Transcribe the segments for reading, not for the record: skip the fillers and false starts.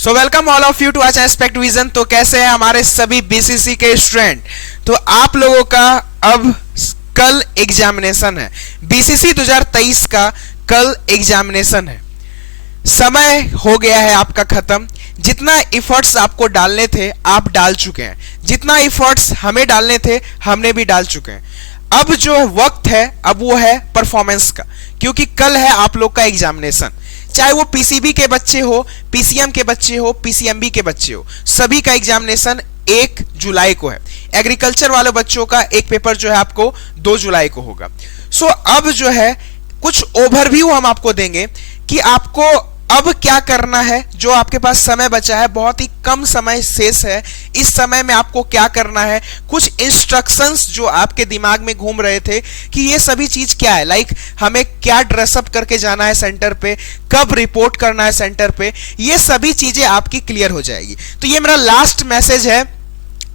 So welcome all of you to आज aspect vision. तो कैसे हैं हमारे सभी बीसीसी के स्टूडेंट। तो आप लोगों का अब कल एग्जामिनेशन है, बीसीसी 2023 का कल एग्जामिनेशन है। समय हो गया है आपका खत्म। जितना एफर्ट्स आपको डालने थे आप डाल चुके हैं, जितना एफर्ट्स हमें डालने थे हमने भी डाल चुके हैं। अब जो वक्त है अब वो है परफॉर्मेंस का, क्योंकि कल है आप लोग का एग्जामिनेशन। चाहे वो पीसीबी के बच्चे हो, पीसीएम के बच्चे हो, पीसीएमबी के बच्चे हो, सभी का एग्जामिनेशन 1 जुलाई को है। एग्रीकल्चर वाले बच्चों का एक पेपर जो है आपको 2 जुलाई को होगा। सो अब जो है कुछ ओवरव्यू हम आपको देंगे कि आपको अब क्या करना है। जो आपके पास समय बचा है, बहुत ही कम समय शेष है, इस समय में आपको क्या करना है। कुछ इंस्ट्रक्शंस जो आपके दिमाग में घूम रहे थे कि ये सभी चीज क्या है, लाइक हमें क्या ड्रेसअप करके जाना है सेंटर पे, कब रिपोर्ट करना है सेंटर पे, ये सभी चीजें आपकी क्लियर हो जाएगी। तो ये मेरा लास्ट मैसेज है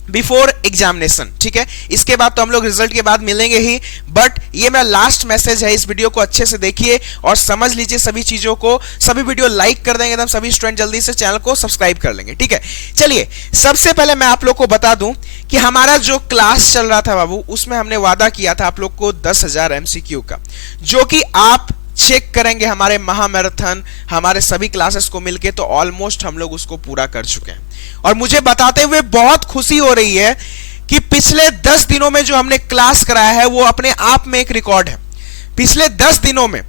बिफोर एग्जामिनेशन, ठीक है। इसके बाद तो हम लोग रिजल्ट के बाद मिलेंगे ही, बट ये मेरा लास्ट मैसेज है। इस वीडियो को अच्छे से देखिए और समझ लीजिए सभी चीजों को। सभी वीडियो लाइक कर देंगे एकदम, सभी स्टूडेंट जल्दी से चैनल को सब्सक्राइब कर लेंगे, ठीक है। चलिए सबसे पहले मैं आप लोग को बता दूं कि हमारा जो क्लास चल रहा था बाबू, उसमें हमने वादा किया था आप लोग को 10,000 MCQ का, जो कि आप चेक करेंगे हमारे महामैराथन, हमारे सभी क्लासेस को मिलके, तो ऑलमोस्ट हम लोग उसको पूरा कर चुके हैं। और मुझे बताते हुए बहुत खुशी हो रही है कि पिछले 10 दिनों में जो हमने क्लास कराया है वो अपने आप में एक रिकॉर्ड है। पिछले 10 दिनों में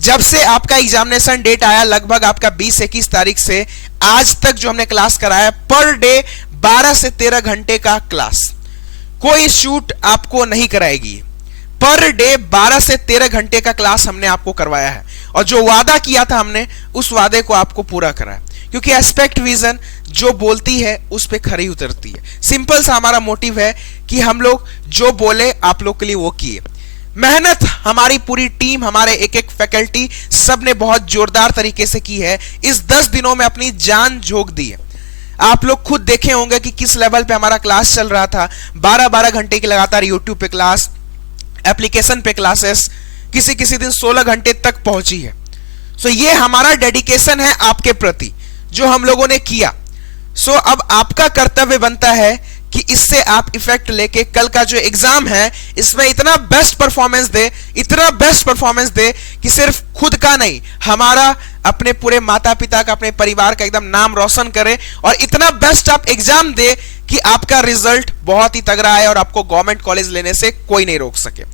जब से आपका एग्जामिनेशन डेट आया, लगभग आपका 20-21 तारीख से आज तक जो हमने क्लास कराया, पर डे 12 से 13 घंटे का क्लास, कोई शूट आपको नहीं कराएगी। पर डे 12 से 13 घंटे का क्लास हमने आपको करवाया है, और जो वादा किया था हमने उस वादे को आपको पूरा करा, क्योंकि एस्पेक्ट विजन जो बोलती है उस पे खरी उतरती है। सिंपल सा हमारा मोटिव है कि हम लोग जो बोले आप लोग के लिए वो किए। मेहनत हमारी पूरी टीम, हमारे एक एक फैकल्टी, सब ने बहुत जोरदार तरीके से की है। इस 10 दिनों में अपनी जान झोंक दी है। आप लोग खुद देखे होंगे कि किस लेवल पे हमारा क्लास चल रहा था। 12-12 घंटे की लगातार यूट्यूब पे क्लास, एप्लीकेशन पे क्लासेस, किसी किसी दिन 16 घंटे तक पहुंची है। सो ये हमारा डेडिकेशन है आपके प्रति जो हम लोगों ने किया। सो अब आपका कर्तव्य बनता है कि इससे आप इफेक्ट लेके कल का जो एग्जाम है इसमें इतना बेस्ट परफॉर्मेंस दे, इतना बेस्ट परफॉर्मेंस दे कि सिर्फ खुद का नहीं, हमारा, अपने पूरे माता पिता का, अपने परिवार का एकदम नाम रोशन करे, और इतना बेस्ट आप एग्जाम दे कि आपका रिजल्ट बहुत ही तगड़ा है और आपको गवर्नमेंट कॉलेज लेने से कोई नहीं रोक सके।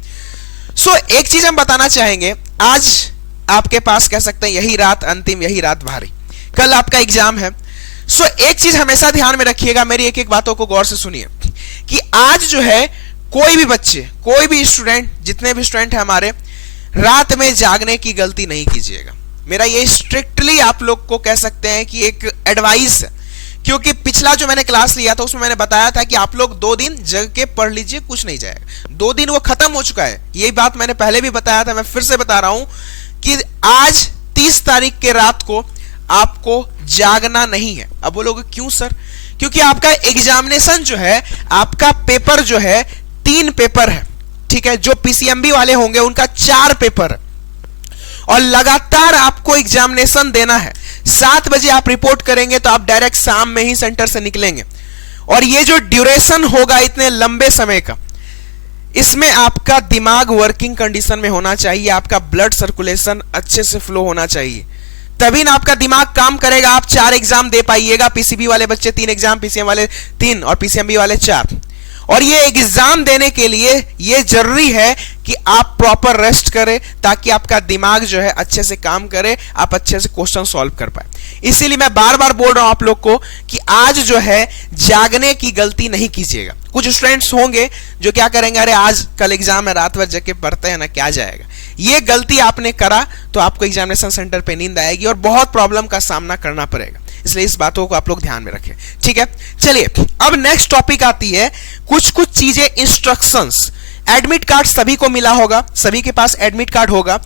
सो एक चीज हम बताना चाहेंगे, आज आपके पास कह सकते हैं यही रात अंतिम, यही रात भारी, कल आपका एग्जाम है। सो एक चीज हमेशा ध्यान में रखिएगा, मेरी एक एक बातों को गौर से सुनिए कि आज जो है कोई भी बच्चे, कोई भी स्टूडेंट, जितने भी स्टूडेंट हैं हमारे, रात में जागने की गलती नहीं कीजिएगा। मेरा ये स्ट्रिक्टली आप लोग को कह सकते हैं कि एक एडवाइस है, क्योंकि पिछला जो मैंने क्लास लिया था उसमें मैंने बताया था कि आप लोग 2 दिन जग के पढ़ लीजिए, कुछ नहीं जाएगा। 2 दिन वो खत्म हो चुका है, यही बात मैंने पहले भी बताया था, मैं फिर से बता रहा हूं कि आज 30 तारीख के रात को आपको जागना नहीं है। अब बोलोगे क्यों सर? क्योंकि आपका एग्जामिनेशन जो है, आपका पेपर जो है 3 पेपर है, ठीक है। जो पीसीएमबी वाले होंगे उनका 4 पेपर है, और लगातार आपको एग्जामिनेशन देना है। 7 बजे आप रिपोर्ट करेंगे तो आप डायरेक्ट शाम में ही सेंटर से निकलेंगे, और ये जो ड्यूरेशन होगा इतने लंबे समय का, इसमें आपका दिमाग वर्किंग कंडीशन में होना चाहिए, आपका ब्लड सर्कुलेशन अच्छे से फ्लो होना चाहिए, तभी ना आपका दिमाग काम करेगा। आप 4 एग्जाम दे पाइएगा, पीसीबी वाले बच्चे 3 एग्जाम, पीसीएम वाले 3 और पीसीएमबी वाले 4। और ये एग्जाम देने के लिए ये जरूरी है कि आप प्रॉपर रेस्ट करें, ताकि आपका दिमाग जो है अच्छे से काम करे, आप अच्छे से क्वेश्चन सॉल्व कर पाए। इसीलिए मैं बार बार बोल रहा हूं आप लोग को कि आज जो है जागने की गलती नहीं कीजिएगा। कुछ स्टूडेंट्स होंगे जो क्या करेंगे, अरे आज कल एग्जाम है, रात भर जग के पढ़ते हैं ना, क्या जाएगा। ये गलती आपने करा तो आपको एग्जामिनेशन सेंटर पे नींद आएगी और बहुत प्रॉब्लम का सामना करना पड़ेगा। इसलिए इस बातों को आप लोग ध्यान में रखें, ठीक है। चलिए अब नेक्स्ट टॉपिक आती है कुछ कुछ चीजें, इंस्ट्रक्शंस। एडमिट कार्ड सभी को मिला होगा, सभी के पास एडमिट कार्ड होगा।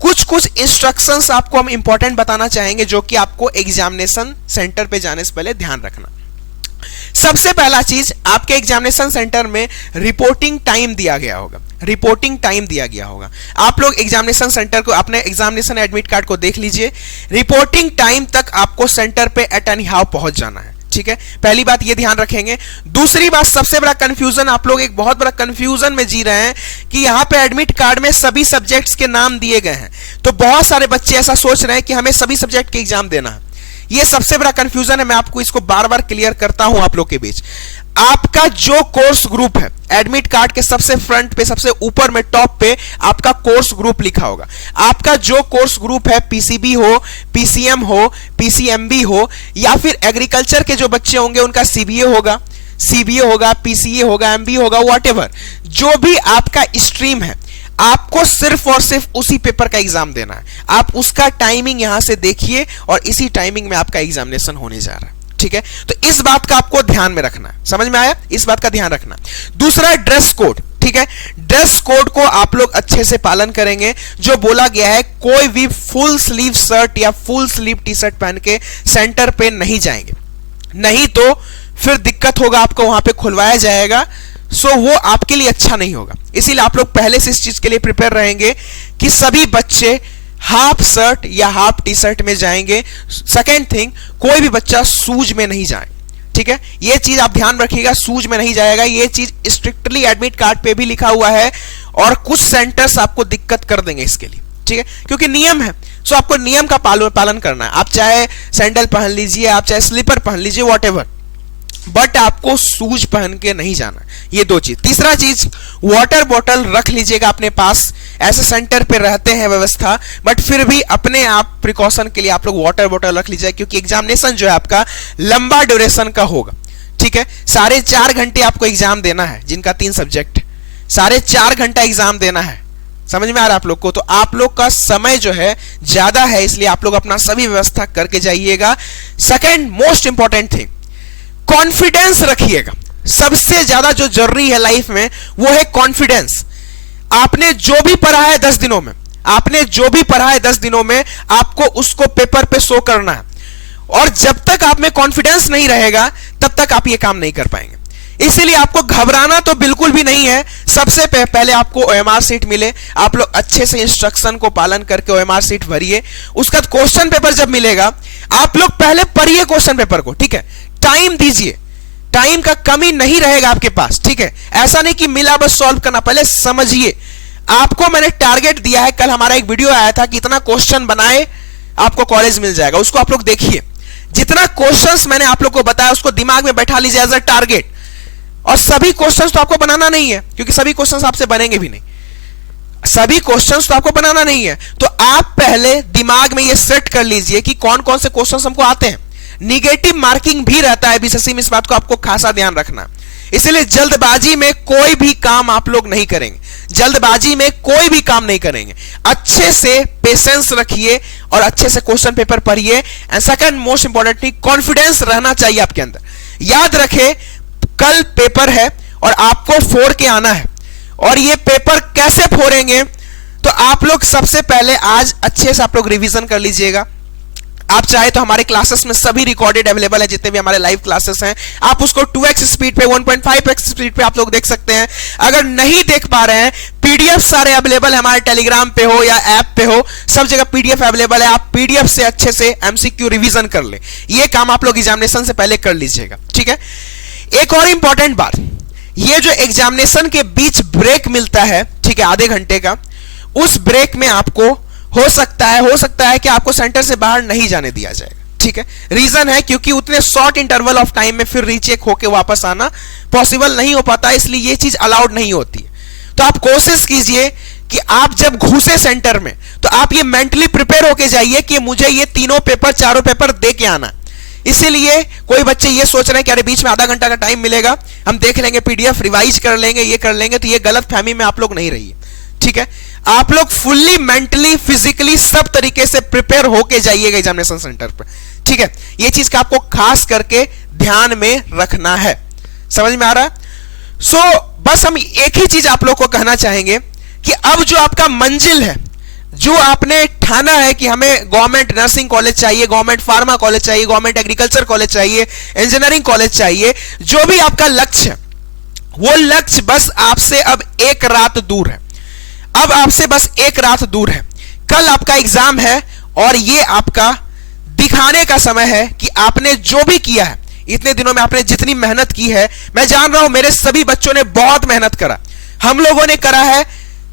कुछ कुछ इंस्ट्रक्शंस आपको हम इंपॉर्टेंट बताना चाहेंगे जो कि आपको एग्जामिनेशन सेंटर पे जाने से पहले ध्यान रखना। सबसे पहला चीज, आपके एग्जामिनेशन सेंटर में रिपोर्टिंग टाइम दिया गया होगा। रिपोर्टिंग टाइम दिया गया होगा। आप लोग एग्जामिनेशन सेंटर को, अपने एग्जामिनेशन एडमिट कार्ड को देख लीजिए, रिपोर्टिंग टाइम तक आपको सेंटर पे एट एनी हाउ पहुंच जाना है। ठीक है, पहली बात ये ध्यान रखेंगे। दूसरी बात, सबसे बड़ा कंफ्यूजन, आप लोग एक बहुत बड़ा कंफ्यूजन में जी रहे हैं कि यहां पे एडमिट कार्ड में सभी सब्जेक्ट्स के नाम दिए गए हैं, तो बहुत सारे बच्चे ऐसा सोच रहे हैं कि हमें सभी सब्जेक्ट के एग्जाम देना है। ये सबसे बड़ा कंफ्यूजन है, मैं आपको इसको बार बार क्लियर करता हूं आप लोग के बीच। आपका जो कोर्स ग्रुप है, एडमिट कार्ड के सबसे फ्रंट पे, सबसे ऊपर में टॉप पे आपका कोर्स ग्रुप लिखा होगा। आपका जो कोर्स ग्रुप है, पीसीबी हो, पीसीएम हो, पीसीएमबी हो, या फिर एग्रीकल्चर के जो बच्चे होंगे उनका सीबीए होगा, पीसीए होगा, एमबी होगा, व्हाटएवर जो भी आपका स्ट्रीम है, आपको सिर्फ और सिर्फ उसी पेपर का एग्जाम देना है। आप उसका टाइमिंग यहां से देखिए और इसी टाइमिंग में आपका एग्जामिनेशन होने जा रहा है। ठीक है, तो इस बात का आपको ध्यान में रखना है। समझ में आया? इस बात का ध्यान रखना। दूसरा, ड्रेस कोड। ठीक है, ड्रेस कोड को आप लोग अच्छे से पालन करेंगे। जो बोला गया है, कोई भी फुल स्लीव शर्ट या फुल स्लीव टी शर्ट पहन के सेंटर पे नहीं जाएंगे, नहीं तो फिर दिक्कत होगा, आपको वहां पे खुलवाया जाएगा, सो वो आपके लिए अच्छा नहीं होगा। इसीलिए आप लोग पहले से इस चीज के लिए प्रिपेयर रहेंगे कि सभी बच्चे हाफ शर्ट या हाफ टी शर्ट में जाएंगे। सेकेंड थिंग, कोई भी बच्चा शूज में नहीं जाए। ठीक है, ये चीज आप ध्यान रखिएगा, शूज में नहीं जाएगा। ये चीज स्ट्रिक्टली एडमिट कार्ड पे भी लिखा हुआ है और कुछ सेंटर्स आपको दिक्कत कर देंगे इसके लिए। ठीक है, क्योंकि नियम है, सो आपको नियम का पालन करना है। आप चाहे सैंडल पहन लीजिए, आप चाहे स्लीपर पहन लीजिए, व्हाटएवर, बट आपको शूज पहन के नहीं जाना। ये दो चीज। तीसरा चीज, वाटर बॉटल रख लीजिएगा अपने पास। ऐसे सेंटर पे रहते हैं व्यवस्था, बट फिर भी अपने आप प्रिकॉशन के लिए आप लोग वाटर बॉटल रख लीजिए, क्योंकि एग्जामिनेशन जो है आपका लंबा ड्यूरेशन का होगा। ठीक है, 4.5 घंटे आपको एग्जाम देना है, जिनका 3 सब्जेक्ट, 4.5 घंटा एग्जाम देना है। समझ में आ रहा है आप लोग को? तो आप लोग का समय जो है ज्यादा है, इसलिए आप लोग अपना सभी व्यवस्था करके जाइएगा। Second most important thing, confidence रखिएगा। सबसे ज्यादा जो जरूरी है लाइफ में वो है कॉन्फिडेंस। आपने जो भी पढ़ा है 10 दिनों में, आपने जो भी पढ़ा है 10 दिनों में, आपको उसको पेपर पे शो करना है। और जब तक आप में कॉन्फिडेंस नहीं रहेगा तब तक आप ये काम नहीं कर पाएंगे। इसीलिए आपको घबराना तो बिल्कुल भी नहीं है। सबसे पहले आपको ओएमआर सीट मिले, आप लोग अच्छे से इंस्ट्रक्शन को पालन करके ओएमआर सीट भरिए। उसका क्वेश्चन पेपर जब मिलेगा, आप लोग पहले पढ़िए क्वेश्चन पेपर को। ठीक है, टाइम दीजिए, टाइम का कमी नहीं रहेगा आपके पास। ठीक है, ऐसा नहीं कि मिला बस सॉल्व करना, पहले समझिए। आपको मैंने टारगेट दिया है, कल हमारा एक वीडियो आया था, कितना क्वेश्चन बनाए आपको कॉलेज मिल जाएगा, उसको आप लोग देखिए। जितना क्वेश्चंस मैंने आप लोग को बताया उसको दिमाग में बैठा लीजिए एज अ टारगेट। और सभी क्वेश्चंस तो आपको बनाना नहीं है, क्योंकि सभी क्वेश्चंस आपसे बनेंगे भी नहीं। सभी क्वेश्चंस तो आपको बनाना नहीं है, तो आप पहले दिमाग में ये सेट कर लीजिए कि कौन कौन से क्वेश्चंस हमको आते हैं। निगेटिव मार्किंग भी रहता है बीसीसी में, इस बात को आपको खासा ध्यान रखना। इसलिए जल्दबाजी में कोई भी काम आप लोग नहीं करेंगे, जल्दबाजी में कोई भी काम नहीं करेंगे। अच्छे से पेशेंस रखिए और अच्छे से क्वेश्चन पेपर पढ़िए। And second most important thing, confidence रहना चाहिए आपके अंदर। याद रखें, कल पेपर है और आपको फोड़ के आना है। और ये पेपर कैसे फोड़ेंगे, तो आप लोग सबसे पहले आज अच्छे से आप लोग रिवीजन कर लीजिएगा। आप चाहे तो हमारे क्लासेस में सभी रिकॉर्डेड अवेलेबल है, जितने भी हमारे लाइव क्लासेस हैं, आप उसको 2x स्पीड पे, 1.5x स्पीड पे आप लोग देख सकते हैं। अगर नहीं देख पा रहे हैं, पीडीएफ सारे अवेलेबल है, हमारे टेलीग्राम पे हो या ऐप पे हो, सब जगह पीडीएफ अवेलेबल है। आप पीडीएफ से अच्छे से एमसीक्यू रिवीजन कर ले। ये काम आप लोग एग्जामिनेशन से पहले कर लीजिएगा। ठीक है, एक और इंपॉर्टेंट बात, ये जो एग्जामिनेशन के बीच ब्रेक मिलता है, ठीक है, आधे घंटे का, उस ब्रेक में आपको हो सकता है कि आपको सेंटर से बाहर नहीं जाने दिया जाएगा। ठीक है, रीजन है क्योंकि उतने शॉर्ट इंटरवल ऑफ टाइम में फिर रीचेक होके वापस आना पॉसिबल नहीं हो पाता, इसलिए ये चीज अलाउड नहीं होती है। तो आप कोशिश कीजिए कि आप जब घुसे सेंटर में तो आप ये मेंटली प्रिपेयर होके जाइए कि मुझे ये तीनों पेपर, चारों पेपर दे के आना। इसीलिए कोई बच्चे ये सोच रहे हैं कि अरे बीच में आधा घंटा का टाइम मिलेगा, हम देख लेंगे पीडीएफ, रिवाइज कर लेंगे, ये कर लेंगे, तो ये गलत फहमी में आप लोग नहीं रहिए। ठीक है, आप लोग फुल्ली मेंटली, फिजिकली सब तरीके से प्रिपेयर होके जाइएगा एग्जामिनेशन सेंटर पर। ठीक है, ये चीज का आपको खास करके ध्यान में रखना है। समझ में आ रहा है? सो बस हम एक ही चीज आप लोग को कहना चाहेंगे कि अब जो आपका मंजिल है, जो आपने ठाना है कि हमें गवर्नमेंट नर्सिंग कॉलेज चाहिए, गवर्नमेंट फार्मा कॉलेज चाहिए, गवर्नमेंट एग्रीकल्चर कॉलेज चाहिए, इंजीनियरिंग कॉलेज चाहिए, जो भी आपका लक्ष्य है, वो लक्ष्य बस आपसे अब एक रात दूर है, अब आपसे बस एक रात दूर है। कल आपका एग्जाम है और ये आपका दिखाने का समय है कि आपने जो भी किया है, इतने दिनों में आपने जितनी मेहनत की है, मैं जान रहा हूं मेरे सभी बच्चों ने बहुत मेहनत करा, हम लोगों ने करा है,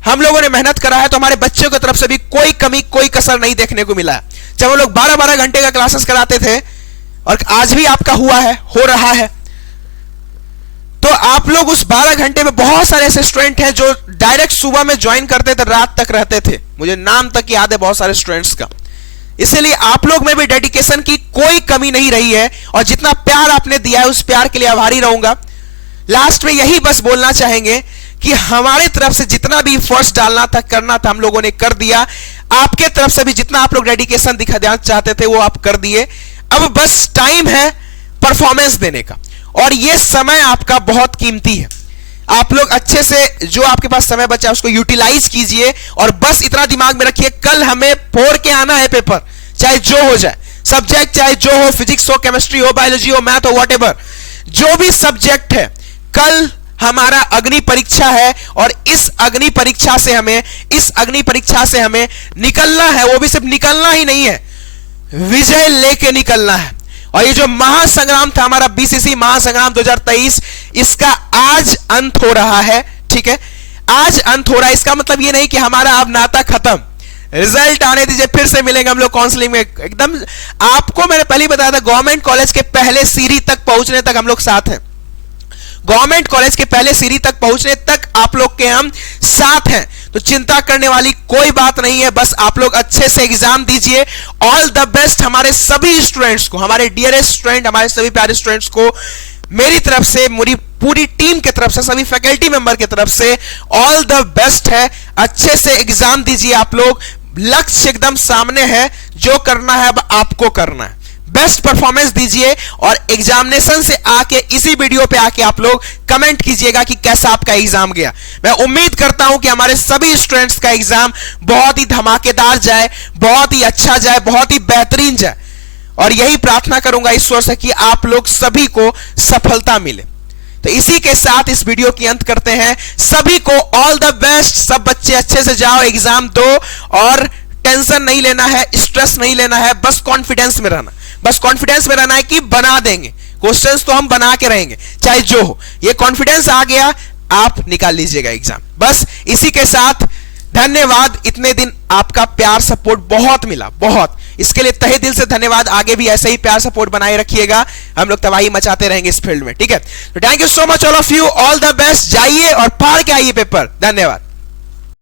हम लोगों ने मेहनत करा है, तो हमारे बच्चों की तरफ से भी कोई कमी कोई कसर नहीं देखने को मिला है। जब हम लोग 12-12 घंटे का क्लासेस कराते थे और आज भी आपका हुआ है, हो रहा है, तो आप लोग उस 12 घंटे में बहुत सारे ऐसे स्टूडेंट हैं जो डायरेक्ट सुबह में ज्वाइन करते थे, रात तक रहते थे, मुझे नाम तक याद है बहुत सारे स्टूडेंट्स का। इसलिए आप लोग में भी डेडिकेशन की कोई कमी नहीं रही है और जितना प्यार आपने दिया है उस प्यार के लिए आभारी रहूंगा। लास्ट में यही बस बोलना चाहेंगे कि हमारे तरफ से जितना भी फर्स्ट डालना था, करना था, हम लोगों ने कर दिया। आपके तरफ से भी जितना आप लोग डेडिकेशन दिखाना चाहते थे वो आप कर दिए। अब बस टाइम है परफॉर्मेंस देने का और ये समय आपका बहुत कीमती है। आप लोग अच्छे से जो आपके पास समय बचा उसको यूटिलाइज कीजिए और बस इतना दिमाग में रखिए, कल हमें फोड़ के आना है पेपर, चाहे जो हो जाए सब्जेक्ट, चाहे जो हो, फिजिक्स हो, केमिस्ट्री हो, बायोलॉजी हो, मैथ हो, व्हाटएवर जो भी सब्जेक्ट है, कल हमारा अग्नि परीक्षा है और इस अग्नि परीक्षा से हमें निकलना है। वो भी सिर्फ निकलना ही नहीं है, विजय लेके निकलना है। और ये जो महासंग्राम था हमारा बीसीसी महासंग्राम 2023, इसका आज अंत हो रहा है। ठीक है, आज अंत हो रहा है। इसका मतलब ये नहीं कि हमारा अब नाता खत्म, रिजल्ट आने दीजिए, फिर से मिलेंगे हम लोग काउंसलिंग में। एकदम आपको मैंने पहले बताया था, गवर्नमेंट कॉलेज के पहले सीढ़ी तक पहुंचने तक हम लोग साथ हैं। गवर्नमेंट कॉलेज के पहले सीढ़ी तक पहुंचने तक आप लोग के हम साथ हैं, तो चिंता करने वाली कोई बात नहीं है। बस आप लोग अच्छे से एग्जाम दीजिए। ऑल द बेस्ट हमारे सभी स्टूडेंट्स को, हमारे डियरेस्ट स्टूडेंट, हमारे सभी प्यारे स्टूडेंट्स को मेरी तरफ से, मेरी पूरी टीम की तरफ से, सभी फैकल्टी मेंबर की तरफ से ऑल द बेस्ट है। अच्छे से एग्जाम दीजिए आप लोग, लक्ष्य एकदम सामने है, जो करना है अब आपको करना है। बेस्ट परफॉर्मेंस दीजिए और एग्जामिनेशन से आके इसी वीडियो पे आके आप लोग कमेंट कीजिएगा कि कैसा आपका एग्जाम गया। मैं उम्मीद करता हूं कि हमारे सभी स्टूडेंट्स का एग्जाम बहुत ही धमाकेदार जाए, बहुत ही अच्छा जाए, बहुत ही बेहतरीन जाए और यही प्रार्थना करूंगा ईश्वर से कि आप लोग सभी को सफलता मिले। तो इसी के साथ इस वीडियो की अंत करते हैं। सभी को ऑल द बेस्ट। सब बच्चे अच्छे से जाओ, एग्जाम दो और टेंशन नहीं लेना है, स्ट्रेस नहीं लेना है, बस कॉन्फिडेंस में रहना, बस कॉन्फिडेंस में रहना है कि बना देंगे क्वेश्चंस, तो हम बना के रहेंगे चाहे जो हो। ये कॉन्फिडेंस आ गया, आप निकाल लीजिएगा एग्जाम। बस इसी के साथ धन्यवाद। इतने दिन आपका प्यार सपोर्ट बहुत मिला, बहुत, इसके लिए तहे दिल से धन्यवाद। आगे भी ऐसे ही प्यार सपोर्ट बनाए रखिएगा, हम लोग तबाही मचाते रहेंगे इस फील्ड में। ठीक है, तो thank you so much all of you, all the best. जाइए और फाड़ के आइए पेपर। धन्यवाद।